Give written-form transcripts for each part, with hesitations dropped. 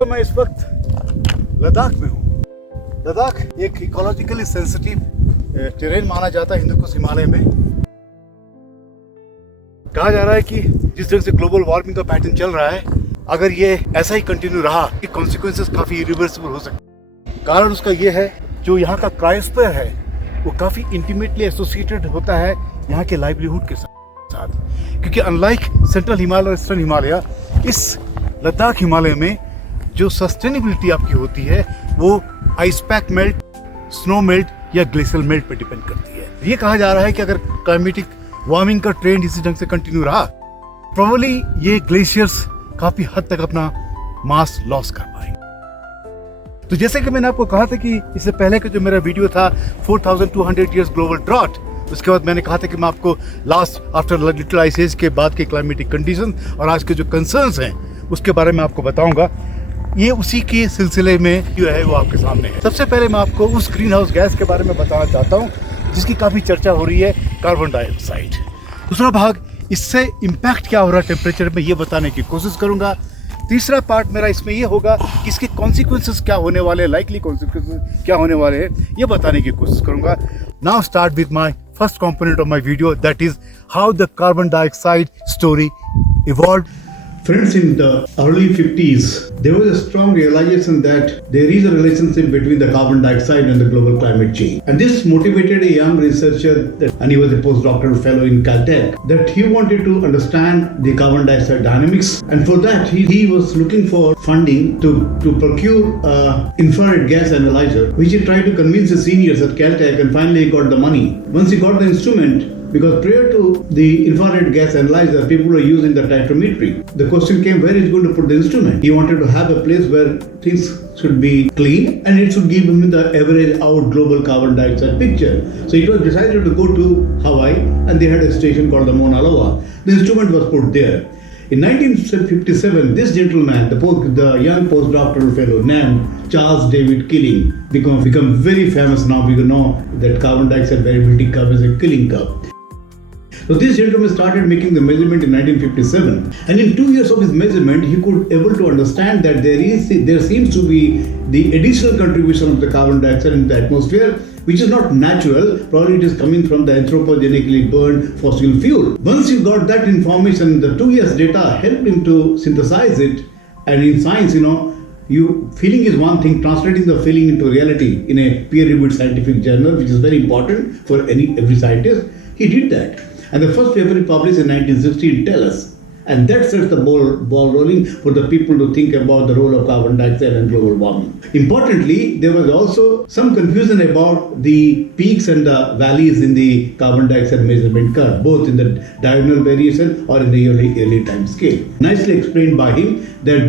तो मैं इस वक्त लद्दाख में हूँ। लद्दाख एक इकोलॉजिकली सेंसिटिव टेरेन माना जाता है हिंदुकुश हिमालय में। कहा जा रहा है कि जिस तरह से ग्लोबल वार्मिंग का पैटर्न चल रहा है, अगर ये ऐसा ही कंटिन्यू रहा कि कॉन्सिक्वेंसेस काफी इरिवर्सिबल हो सकते हैं। कारण उसका ये है, जो यहाँ का क्रायोस्फीयर है वो काफी इंटीमेटली एसोसिएटेड होता है यहाँ के लाइवलीहुड के साथ, क्योंकि अनलाइक सेंट्रल हिमालय और ईस्टर्न हिमालय, इस लद्दाख हिमालय में जो सस्टेनेबिलिटी आपकी होती है वो ice pack melt, snow melt या ग्लेशियल मेल्ट पर डिपेंड करती है। ये कहा जा रहा है कि अगर क्लाइमेटिक वार्मिंग का ट्रेंड इसी ढंग से कंटिन्यू रहा, प्रोबेबली ये ग्लेशियर्स काफी हद तक अपना मास लॉस कर पाएंगे। तो जैसे कि मैंने आपको कहा था कि इससे पहले का जो मेरा वीडियो था 4200 इयर्स ग्लोबल ड्रॉट, उसके बाद मैंने कहा था कि मैं आपको last after little ice age के बाद के क्लाइमेटिक कंडीशन और आज के जो कंसर्न्स हैं उसके बारे में आपको बताऊंगा। ये उसी के सिलसिले में जो है वो आपके सामने है। सबसे पहले मैं आपको उस ग्रीन हाउस गैस के बारे में बताना चाहता हूँ जिसकी काफ़ी चर्चा हो रही है, कार्बन डाइऑक्साइड। दूसरा भाग, इससे इम्पैक्ट क्या हो रहा है टेम्परेचर में, ये बताने की कोशिश करूँगा। तीसरा पार्ट मेरा इसमें ये होगा कि इसके कॉन्सिक्वेंसेस क्या होने वाले हैं, लाइकली कॉन्सिक्वेंसेस क्या होने वाले हैं, ये बताने की कोशिश करूँगा। Now start with my first component of my video, that is how the carbon dioxide story evolve. Friends, in the early 50s, there was a strong realization that there is a relationship between the carbon dioxide and the global climate change. And this motivated a young researcher, and he was a postdoctoral fellow in Caltech, that he wanted to understand the carbon dioxide dynamics. And for that, he was looking for funding to procure infrared gas analyzer, which he tried to convince his seniors at Caltech, and finally he got the money. Once he got the instrument, because prior to the infrared gas analyzer, people were using the titrometry. The question came, where is he going to put the instrument? He wanted to have a place where things should be clean and it should give him the average out global carbon dioxide picture. So it was decided to go to Hawaii, and they had a station called the Mauna Loa. The instrument was put there. In 1957, this gentleman, the young postdoctoral fellow named Charles David Killing, become very famous now. We know that carbon dioxide variability curve is a Killing curve. So this gentleman started making the measurement in 1957, and in 2 years of his measurement, he could able to understand that there seems to be the additional contribution of the carbon dioxide in the atmosphere, which is not natural. Probably it is coming from the anthropogenically burned fossil fuel. Once you got that information, the 2 years data helped him to synthesize it. And in science, feeling is one thing, translating the feeling into reality in a peer-reviewed scientific journal, which is very important for every scientist. He did that. And the first paper he published in 1916 tells us. And that sets the ball rolling for the people to think about the role of carbon dioxide and global warming. Importantly, there was also some confusion about the peaks and the valleys in the carbon dioxide measurement curve, both in the diagonal variation or in the yearly time scale. Nicely explained by him that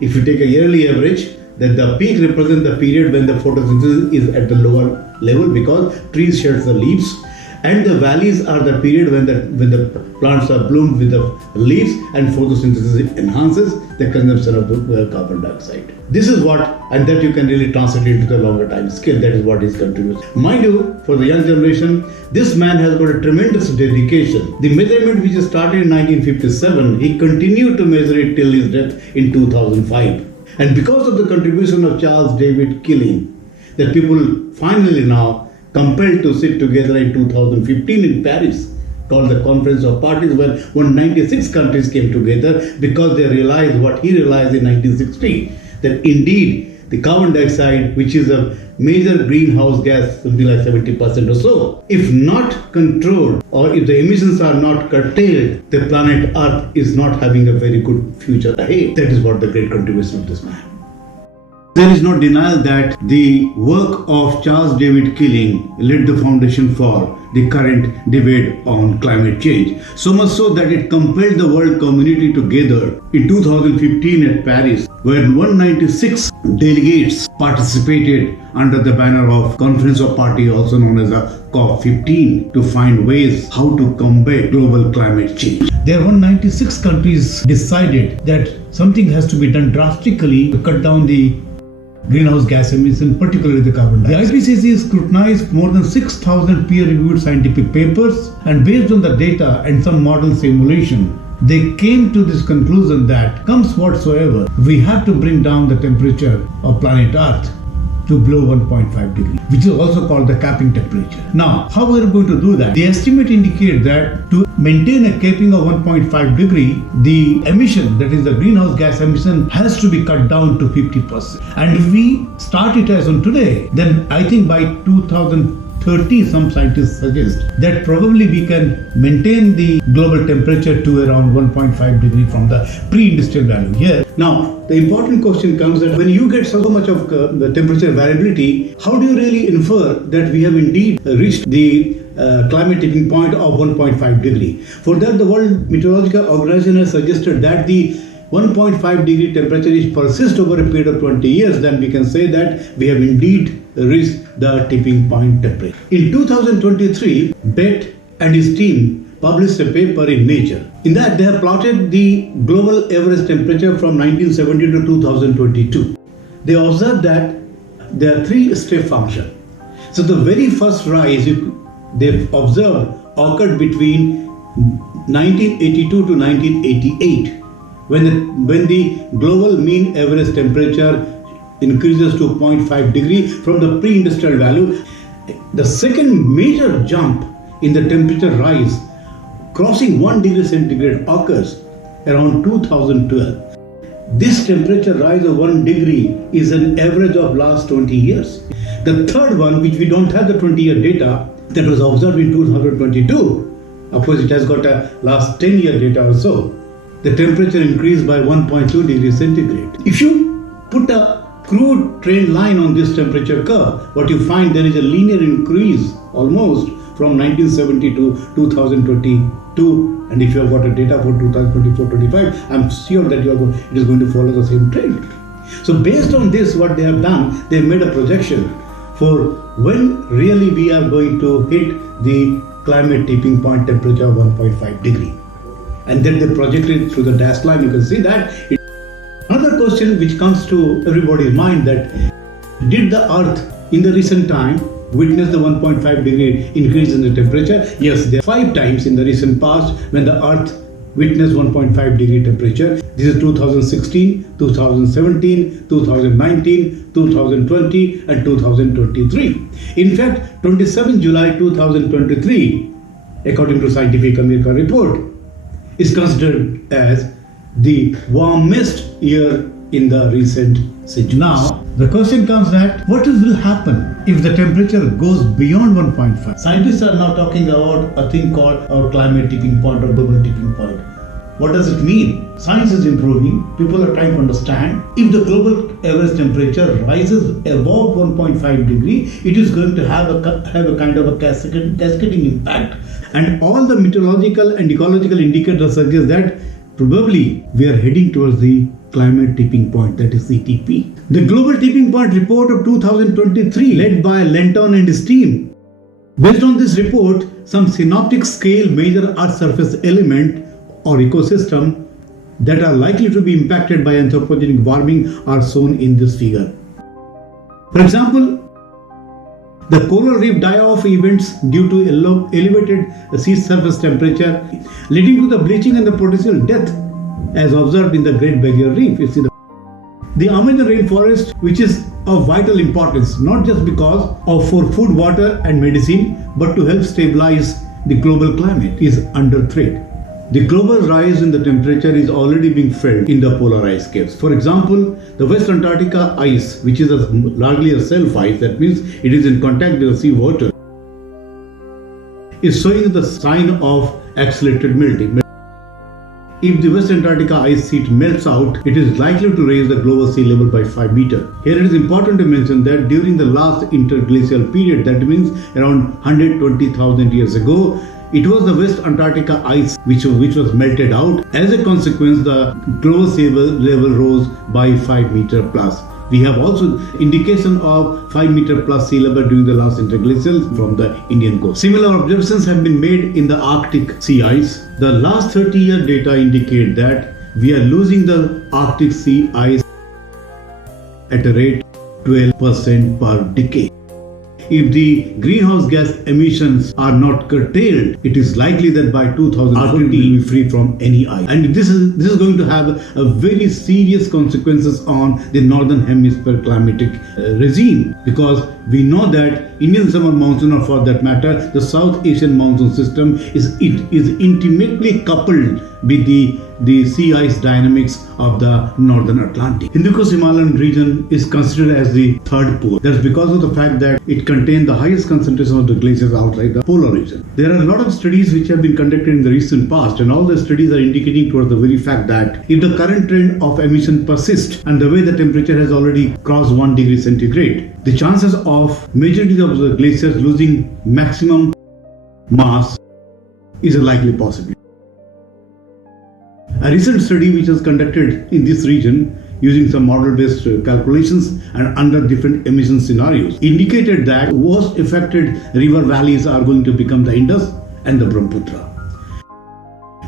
if you take a yearly average, that the peak represents the period when the photosynthesis is at the lower level because trees shed the leaves. And the valleys are the period when the plants are bloomed with the leaves and photosynthesis enhances the consumption of the carbon dioxide. This is what, and that you can really translate into the longer time scale. That is what is contributes. Mind you, for the young generation, this man has got a tremendous dedication. The measurement which started in 1957, he continued to measure it till his death in 2005. And because of the contribution of Charles David Killing, that people finally now compelled to sit together in 2015 in Paris, called the Conference of Parties, where 196 countries came together because they realized what he realized in 1960, that indeed the carbon dioxide, which is a major greenhouse gas, something like 70% or so, if not controlled or if the emissions are not curtailed, the planet Earth is not having a very good future ahead. That is what the great contribution of this man. There is no denial that the work of Charles David Killing laid the foundation for the current debate on climate change. So much so that it compelled the world community together in 2015 at Paris, where 196 delegates participated under the banner of Conference of Parties, also known as a COP15, to find ways how to combat global climate change. There 196 countries decided that something has to be done drastically to cut down the greenhouse gas emissions, particularly the carbon dioxide. The IPCC scrutinized more than 6,000 peer-reviewed scientific papers, and based on the data and some model simulation, they came to this conclusion that comes whatsoever, we have to bring down the temperature of planet Earth to below 1.5 degree, which is also called the capping temperature. Now, how we are going to do that? The estimate indicate that to maintain a capping of 1.5 degree, the emission, that is the greenhouse gas emission, has to be cut down to 50%. And if we start it as on today, then I think by 2030, some scientists suggest that probably we can maintain the global temperature to around 1.5 degree from the pre-industrial value here. Now, the important question comes that when you get so much of the temperature variability, how do you really infer that we have indeed reached the climate tipping point of 1.5 degree? For that, the World Meteorological Organization has suggested that the 1.5 degree temperature is persist over a period of 20 years, then we can say that we have indeed reached the tipping point temperature. In 2023, Bett and his team published a paper in Nature. In that, they have plotted the global average temperature from 1970 to 2022. They observed that there are three step functions. So the very first rise they've observed occurred between 1982 to 1988, when the global mean average temperature increases to 0.5 degree from the pre-industrial value. The second major jump in the temperature rise, crossing 1 degree centigrade, occurs around 2012. This temperature rise of 1 degree is an average of last 20 years. The third one, which we don't have the 20-year data, that was observed in 2022. Of course, it has got a last 10-year data also. The temperature increased by 1.2 degrees centigrade. If you put a crude trend line on this temperature curve, what you find, there is a linear increase almost from 1970 to 2022, and if you have got a data for 2024-25, I'm sure that it is going to follow the same trend. So based on this, what they have done, they made a projection for when really we are going to hit the climate tipping point temperature of 1.5 degree. And then they projected through the dashed line. You can see that. Another question which comes to everybody's mind, that did the Earth in the recent time witness the 1.5 degree increase in the temperature? Yes, there are 5 times in the recent past when the Earth witnessed 1.5 degree temperature. This is 2016, 2017, 2019, 2020 and 2023. In fact, 27 July 2023, according to Scientific American report, is considered as the warmest year in the recent century. Now, the question comes that what will happen if the temperature goes beyond 1.5? Scientists are now talking about a thing called our climate tipping point or global tipping point. What does it mean? Science is improving. People are trying to understand if the global average temperature rises above 1.5 degree, it is going to have a kind of a cascading impact. And all the meteorological and ecological indicators suggest that probably we are heading towards the climate tipping point, that is CTP. The Global Tipping Point report of 2023, led by Lenton and his team. Based on this report, some synoptic scale major Earth surface element or ecosystem that are likely to be impacted by anthropogenic warming are shown in this figure. For example, the coral reef die-off events due to elevated sea surface temperature, leading to the bleaching and the potential death as observed in the Great Barrier Reef. You see the Amazon rainforest, which is of vital importance, not just because of for food, water and medicine, but to help stabilize the global climate, is under threat. The global rise in the temperature is already being felt in the polar ice caps. For example, the West Antarctica ice, which is largely a self ice, that means it is in contact with the sea water, is showing the sign of accelerated melting. If the West Antarctica ice sheet melts out, it is likely to raise the global sea level by 5 meters. Here it is important to mention that during the last interglacial period, that means around 120,000 years ago, it was the West Antarctica ice which was melted out. As a consequence, the global sea level rose by 5 meters plus. We have also indication of 5 meter plus sea level during the last interglacial from the Indian coast. Similar observations have been made in the Arctic sea ice. The last 30-year data indicate that we are losing the Arctic sea ice at a rate 12% per decade. if the greenhouse gas emissions are not curtailed, it is likely that by 2040 will be free from any ice. And this is going to have a very serious consequences on the northern hemisphere climatic regime, because we know that Indian summer monsoon, or for that matter the South Asian monsoon system, is intimately coupled with the sea ice dynamics of the northern Atlantic. Hindu Kush Himalayan region is considered as the third pole. That's because of the fact that it contains the highest concentration of the glaciers outside the polar region. There are a lot of studies which have been conducted in the recent past, and all the studies are indicating towards the very fact that if the current trend of emission persists and the way the temperature has already crossed 1 degree centigrade, the chances of majority of the glaciers losing maximum mass is a likely possibility. A recent study which was conducted in this region using some model-based calculations and under different emission scenarios indicated that worst affected river valleys are going to become the Indus and the Brahmaputra,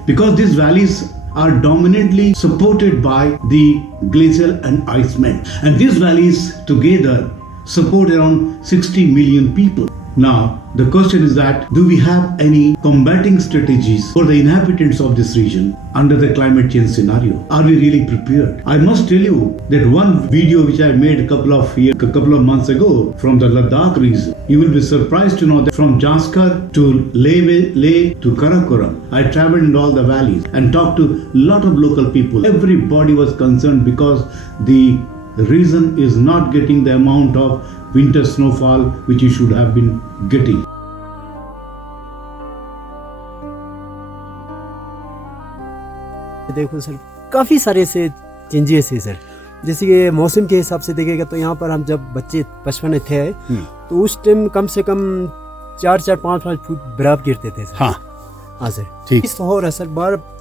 because these valleys are dominantly supported by the glacial and ice melt, and these valleys together support around 60 million people. Now, the question is that, do we have any combating strategies for the inhabitants of this region under the climate change scenario? Are we really prepared? I must tell you that one video which I made a couple of months ago from the Ladakh region, you will be surprised to know that from Janskar to Leh to Karakoram, I traveled in all the valleys and talked to a lot of local people. Everybody was concerned because the region is not getting the amount of winter snowfall which you should have been getting. देखो sir, काफ़ी सारे से changes है sir. जैसे कि मौसम के हिसाब से देखेगा तो यहाँ पर हम जब बच्चे बचपन में थे तो उस टाइम कम से कम 4-5 फुट बर्फ गिरते थे सर। हाँ सर, ठीक हो रहा सर।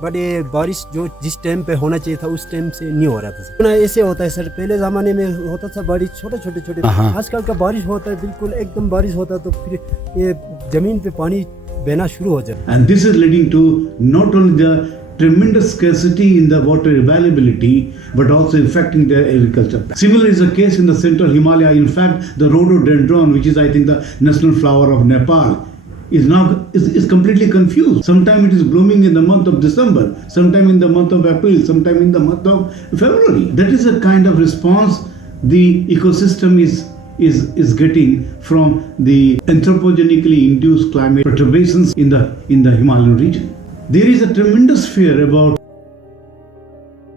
बड़े बारिश जो जिस टाइम पे होना चाहिए था उस टाइम से नहीं हो रहा था सर। ऐसे होता है सर, पहले ज़माने में होता था बारिश छोटे, आजकल का बारिश होता है बिल्कुल एकदम बारिश होता है तो फिर ये ज़मीन पे पानी बहना शुरू हो जाता है। And this is leading to not only the tremendous scarcity in the water availability, but also affecting their agriculture. Similar is the case in the central Himalaya. In fact, the rhododendron, which is I think the national flower of Nepal, is completely confused. Sometimes it is blooming in the month of December, sometime in the month of April, sometime in the month of February. That is a kind of response the ecosystem is getting from the anthropogenically induced climate perturbations in the Himalayan region. There is a tremendous fear about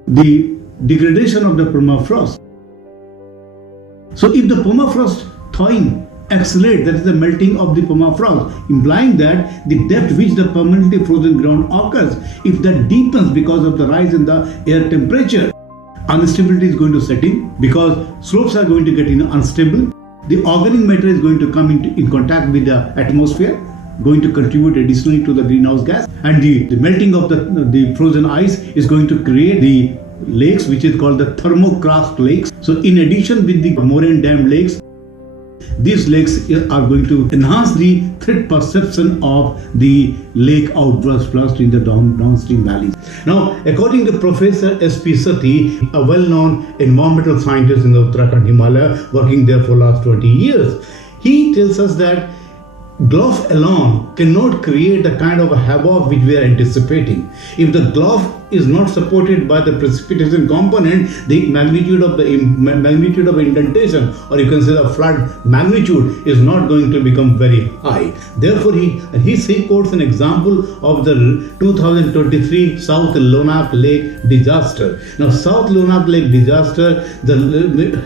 the degradation of the permafrost. So if the permafrost thawing accelerates, that is the melting of the permafrost, implying that the depth which the permanently frozen ground occurs, if that deepens because of the rise in the air temperature, instability is going to set in because slopes are going to get unstable. The organic matter is going to come in contact with the atmosphere, going to contribute additionally to the greenhouse gas, and the melting of the frozen ice is going to create the lakes, which is called the thermokarst lakes. So in addition with the moraine dam lakes, these lakes are going to enhance the threat perception of the lake outburst flush in the downstream valleys. Now, according to Professor S.P. Sati, a well-known environmental scientist in the Uttarakhand Himalaya, working there for last 20 years, he tells us that Glough alone cannot create the kind of a havoc which we are anticipating. If the Glough is not supported by the precipitation component, the magnitude of indentation, or you can say the flood magnitude, is not going to become very high. Therefore, he quotes an example of the 2023 South Ladakh Lake disaster. Now, South Ladakh Lake disaster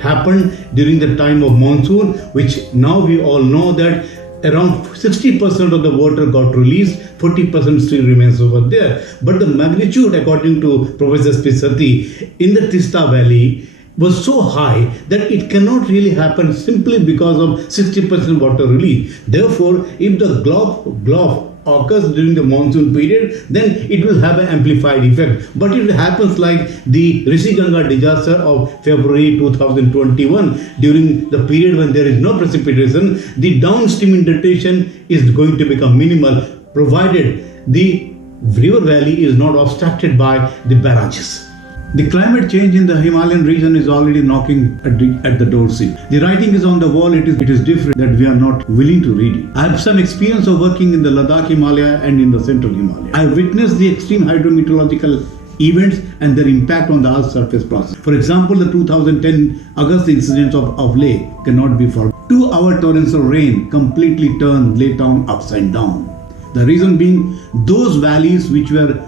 happened during the time of monsoon, which now we all know that around 60% of the water got released, 40% still remains over there. But the magnitude, according to Professor Spisati, in the Tista Valley was so high that it cannot really happen simply because of 60% water release. Therefore, if the Glough occurs during the monsoon period, then it will have an amplified effect. But if it happens like the Rishi Ganga disaster of February 2021, during the period when there is no precipitation, the downstream indentation is going to become minimal, provided the river valley is not obstructed by the barrages. The climate change in the Himalayan region is already knocking at the doorstep. The writing is on the wall, it is different that we are not willing to read it. I have some experience of working in the Ladakh Himalaya and in the central Himalaya. I have witnessed the extreme hydrometeorological events and their impact on the Earth's surface process. For example, the 2010 August incidents of Leh cannot be forgotten. 2-hour torrential rain completely turned Leh town upside down. The reason being, those valleys which were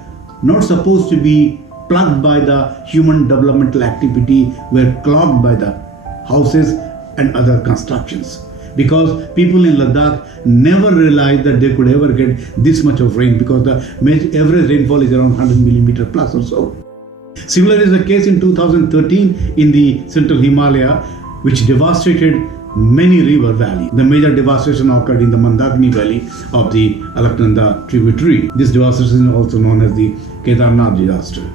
not supposed to be plugged by the human developmental activity were clogged by the houses and other constructions. Because people in Ladakh never realized that they could ever get this much of rain, because the average rainfall is around 100 millimeter plus or so. Similar is the case in 2013 in the central Himalaya, which devastated many river valleys. The major devastation occurred in the Mandakini valley of the Alaknanda tributary. This devastation is also known as the Kedarnath disaster.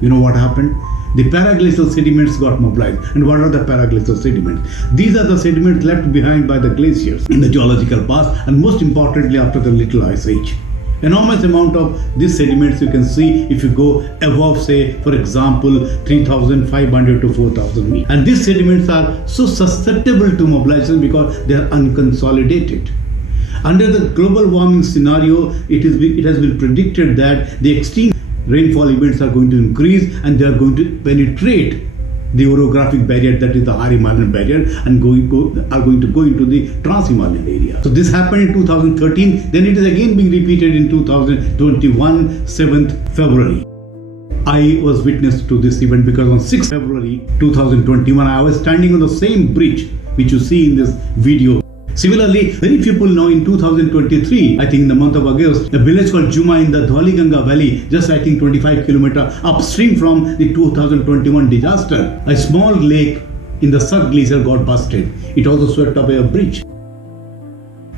You know what happened? The paraglacial sediments got mobilized. And what are the paraglacial sediments? These are the sediments left behind by the glaciers in the geological past, and most importantly after the Little Ice Age. Enormous amount of these sediments you can see if you go above, say, for example, 3,500 to 4,000 meters. And these sediments are so susceptible to mobilization because they are unconsolidated. Under the global warming scenario, it has been predicted that the extreme rainfall events are going to increase and they are going to penetrate the orographic barrier, that is the high Himalayan barrier, and are going to go into the trans-Himalayan area. So this happened in 2013, then it is again being repeated in 2021, 7th February. I was witness to this event because on 6th February 2021, I was standing on the same bridge which you see in this video. Similarly, many people know in 2023, I think in the month of August, a village called Juma in the Dhauliganga valley, just I think 25 kilometers upstream from the 2021 disaster, a small lake in the Sag glacier got busted. It also swept away a bridge.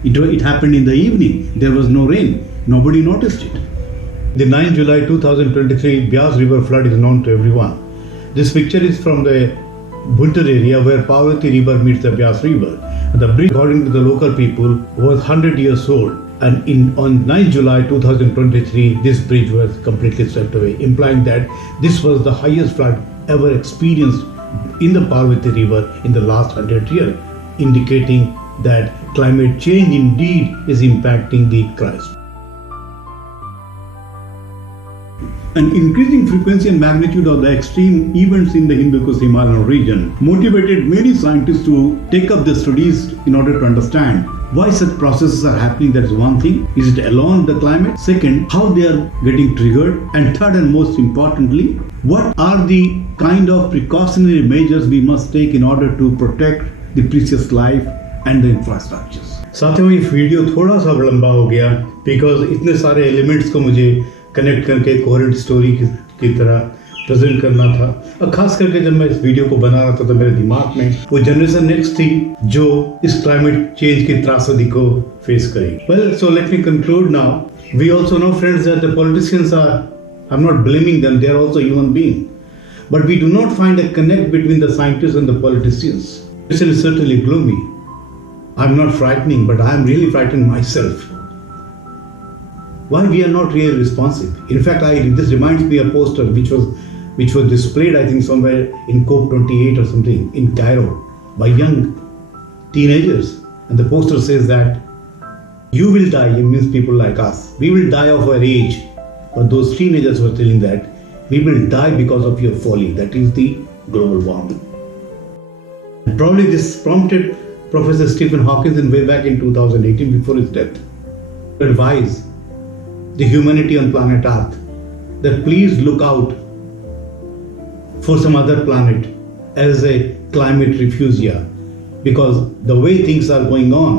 It happened in the evening. There was no rain. Nobody noticed it. The 9th July 2023 Byas River flood is known to everyone. This picture is from the Buntar area where Parvati River meets the Byas River. The bridge, according to the local people, was 100 years old, and on 9 July 2023, this bridge was completely swept away, implying that this was the highest flood ever experienced in the Parvati River in the last 100 years, indicating that climate change indeed is impacting the crust. An increasing frequency and magnitude of the extreme events in the Hindu-Kush-Himalayan region motivated many scientists to take up the studies in order to understand why such processes are happening. That is one thing. Is it alone the climate? Second, how they are getting triggered? And third and most importantly, what are the kind of precautionary measures we must take in order to protect the precious life and the infrastructures? साथियों, ये video थोड़ा सा लंबा हो गया because इतने सारे elements को मुझे कनेक्ट करके कोहेरेंट स्टोरी की तरह प्रेजेंट करना था, और खास करके जब मैं इस वीडियो को बना रहा था तो मेरे दिमाग में वो जनरेशन नेक्स्ट थी जो इस क्लाइमेट चेंज की त्रासदी को फेस करेगी. Well, so let me conclude now. We also know friends that the politicians are, I am not blaming them, they are also human being, but we do not find a connect between the scientist and the politicians. This is certainly gloomy. I am not frightening, but I am really frightening myself. Why we are not really responsive? In fact, this reminds me of a poster which was displayed, I think, somewhere in COP28 or something in Cairo by young teenagers. And the poster says that you will die, it means people like us. We will die of our age. But those teenagers were telling that we will die because of your folly. That is the global warming. And probably this prompted Professor Stephen Hawking way back in 2018 before his death to advise the humanity on planet Earth that please look out for some other planet as a climate refugia, because the way things are going on,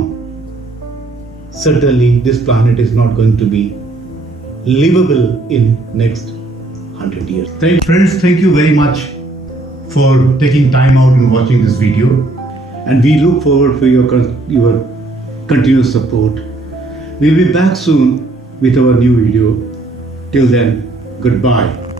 certainly this planet is not going to be livable in next 100 years. Friends, thank you very much for taking time out and watching this video, and we look forward for your continuous support. We'll be back soon with our new video. Till then, goodbye.